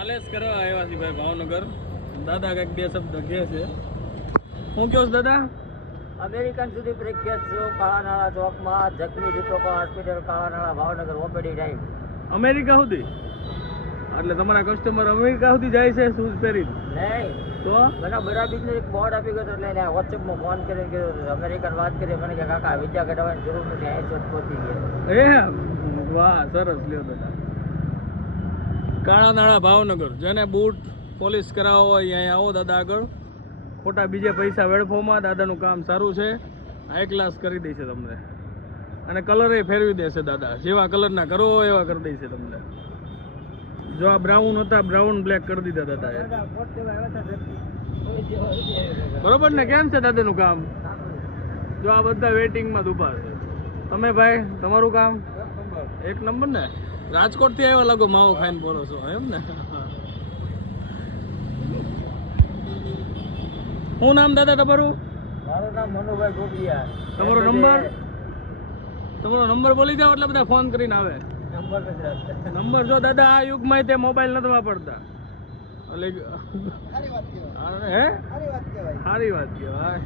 Palace કરવા આવ્યા છીએ ભાઈ ભાવનગર. દાદા કંઈક બે શબ્દ કહે છે. હું કહો છો દાદા? અમેરિકન સુધી પ્રખ્યાત છું. કાળાનાળા ચોકમાં જખમી Deepak hospital, Kalanala, Bhavnagar, OPD time. America સુધી? એટલે તમારા કસ્ટમર અમેરિકા સુધી જાય છે શૂઝ પહેરી? નહીં તો મને બધા બિઝનેસ એક બોર્ડ આપી ગયો એટલે એને વોટ્સએપમાં ફોન કરીને કીધું અમેરિકન વાત કરી. મને કે કાકા વિઝા કઢાવવાની જરૂર નથી, અહીં શોધ પહોંચી ગયા. વાહ સરસ. લ્યો દાદા, કાળાનાળા ભાવનગર. જેને બૂટ પોલિશ કરાવવો હોય અહીંયા આવો દાદા આગળ. ખોટા બીજે પૈસા વેડફોમાં દાદાનું કામ સારું છે. હાઈ ક્લાસ કરી દેશે તમને અને કલર એ ફેરવી દેશે દાદા. જેવા કલરના કરો એવા કરી દેશે તમને. જો આ બ્રાઉન હતા, બ્રાઉન બ્લેક કરી દીધા દાદાએ. બરોબર ને? કેમ છે દાદાનું કામ? જો આ બધા વેઇટિંગમાં ઊભા છે. તમે ભાઈ તમારું કામ એક નંબર ને? રાજકોટ થી આવ્યા લાગો, માવો ખાઈને બોલો છો એમ ને? શું નામ દાદા તમારું? મારું નામ મનુભાઈ ગોપિયા. તમારો નંબર? તમારો નંબર બોલી જાવ એટલે બધા ફોન કરીને આવે. નંબર જો દાદા આ યુગમાં તે મોબાઈલ નથી વાપરતા. એટલે હે સારી વાત કહેવાય.